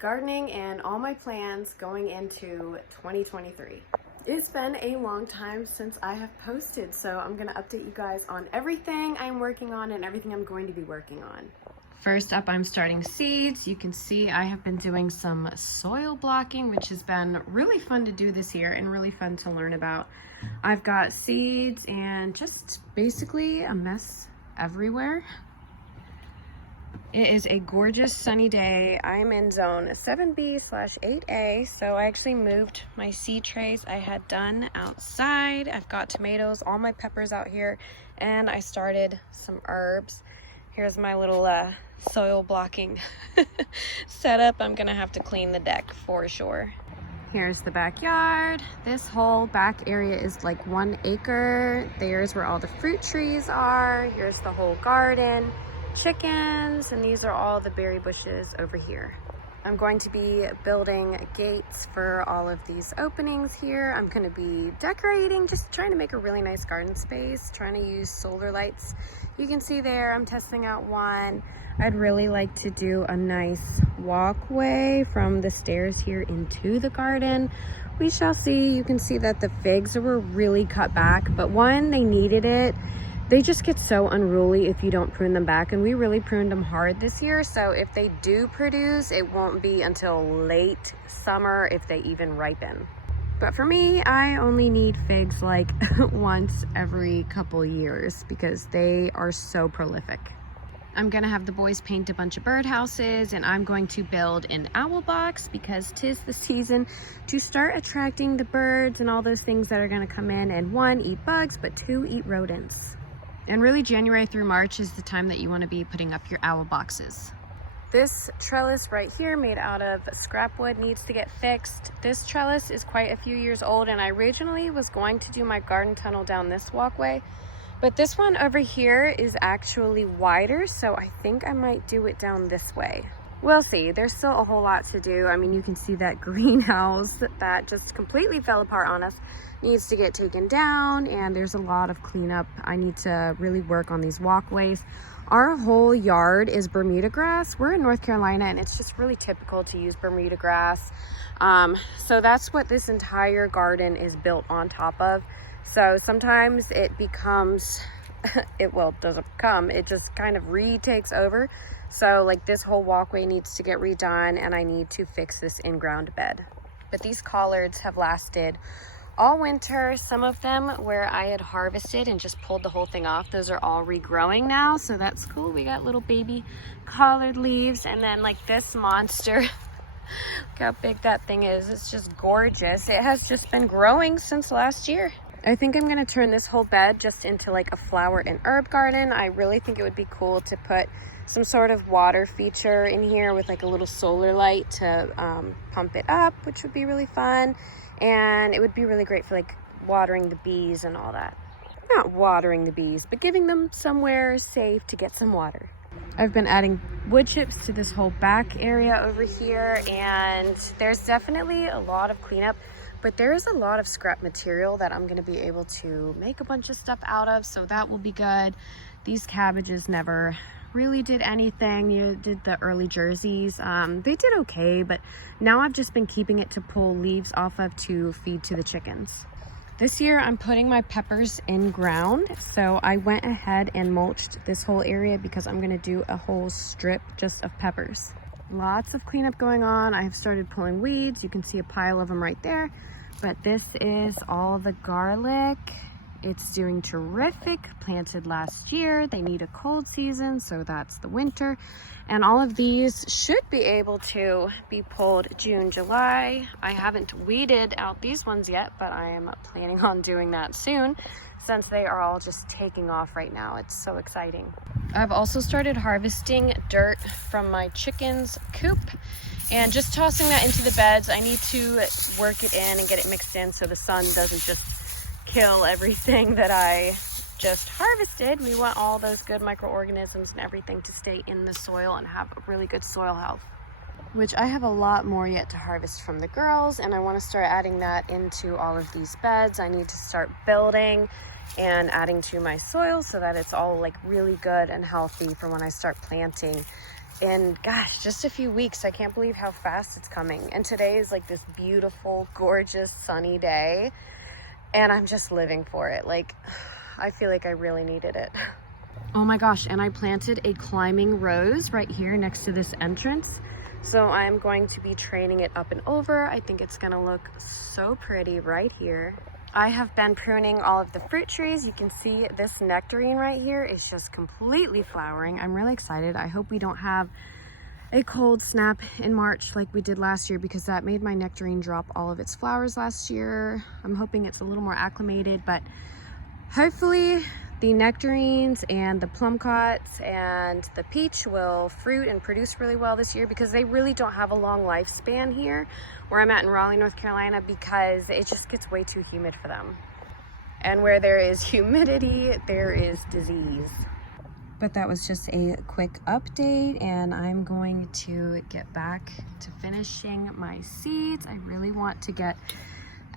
gardening and all my plans going into 2023. It's been a long time since I have posted, so I'm going to update you guys on everything I'm working on and everything I'm going to be working on. First up, I'm starting seeds. You can see I have been doing some soil blocking, which has been really fun to do this year and really fun to learn about. I've got seeds and just basically a mess everywhere. It is a gorgeous sunny day. I'm in zone 7B/8A, so I actually moved my seed trays I had done outside. I've got tomatoes, all my peppers out here, and I started some herbs. Here's my little soil blocking setup. I'm gonna have to clean the deck for sure. Here's the backyard. This whole back area is like 1 acre. There's where all the fruit trees are. Here's the whole garden. Chickens, and these are all the berry bushes over here. I'm going to be building gates for all of these openings here. I'm going to be decorating, just trying to make a really nice garden space, trying to use solar lights. You can see there I'm testing out one. I'd really like to do a nice walkway from the stairs here into the garden. We shall see. You can see that the figs were really cut back, but one, they needed it. They just get so unruly if you don't prune them back, and we really pruned them hard this year, so if they do produce, it won't be until late summer if they even ripen. But for me, I only need figs like once every couple years because they are so prolific. I'm gonna have the boys paint a bunch of birdhouses, and I'm going to build an owl box because 'tis the season to start attracting the birds and all those things that are gonna come in and 1, eat bugs, but 2, eat rodents. And really January through March is the time that you want to be putting up your owl boxes. This trellis right here made out of scrap wood needs to get fixed. This trellis is quite a few years old, and I originally was going to do my garden tunnel down this walkway, but this one over here is actually wider, so I think I might do it down this way. We'll see. There's still a whole lot to do. I mean, you can see that greenhouse that just completely fell apart on us needs to get taken down, and there's a lot of cleanup. I need to really work on these walkways. Our whole yard is Bermuda grass. We're in North Carolina, and it's just really typical to use Bermuda grass. So that's what this entire garden is built on top of. So sometimes it becomes, it just kind of retakes over. So like this whole walkway needs to get redone, and I need to fix this in-ground bed. But these collards have lasted all winter. Some of them where I had harvested and just pulled the whole thing off, those are all regrowing now, so that's cool. We got little baby collard leaves, and then like this monster, look how big that thing is. It's just gorgeous. It has just been growing since last year. I think I'm gonna turn this whole bed just into like a flower and herb garden. I really think it would be cool to put some sort of water feature in here with like a little solar light to pump it up, which would be really fun. And it would be really great for like watering the bees and all that. Not watering the bees, but giving them somewhere safe to get some water. I've been adding wood chips to this whole back area over here, and there's definitely a lot of cleanup, but there's a lot of scrap material that I'm gonna be able to make a bunch of stuff out of, so that will be good. These cabbages never really did anything. You did the early jerseys. They did okay, but now I've just been keeping it to pull leaves off of to feed to the chickens. This year I'm putting my peppers in ground, so I went ahead and mulched this whole area because I'm gonna do a whole strip just of peppers. Lots of cleanup going on. I have started pulling weeds. You can see a pile of them right there, but this is all the garlic. It's doing terrific, planted last year. They need a cold season, so that's the winter. And all of these should be able to be pulled June, July. I haven't weeded out these ones yet, but I am planning on doing that soon since they are all just taking off right now. It's so exciting. I've also started harvesting dirt from my chickens' coop and just tossing that into the beds. I need to work it in and get it mixed in so the sun doesn't just kill everything that I just harvested. We want all those good microorganisms and everything to stay in the soil and have a really good soil health, which I have a lot more yet to harvest from the girls, and I want to start adding that into all of these beds. I need to start building and adding to my soil so that it's all like really good and healthy for when I start planting in, gosh, just a few weeks. I can't believe how fast it's coming. And today is like this beautiful, gorgeous, sunny day. And I'm just living for it. Like, I feel like I really needed it. Oh my gosh, and I planted a climbing rose right here next to this entrance. So I'm going to be training it up and over. I think it's gonna look so pretty right here. I have been pruning all of the fruit trees. You can see this nectarine right here is just completely flowering. I'm really excited. I hope we don't have a cold snap in March like we did last year, because that made my nectarine drop all of its flowers last year. I'm hoping it's a little more acclimated, but hopefully the nectarines and the plumcots and the peach will fruit and produce really well this year, because they really don't have a long lifespan here where I'm at in Raleigh, North Carolina, because it just gets way too humid for them. And where there is humidity, there is disease. But that was just a quick update, and I'm going to get back to finishing my seeds. I really want to get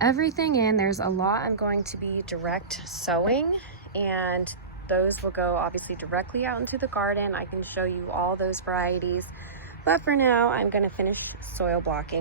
everything in. There's a lot I'm going to be direct sowing, and those will go obviously directly out into the garden. I can show you all those varieties, but for now I'm going to finish soil blocking.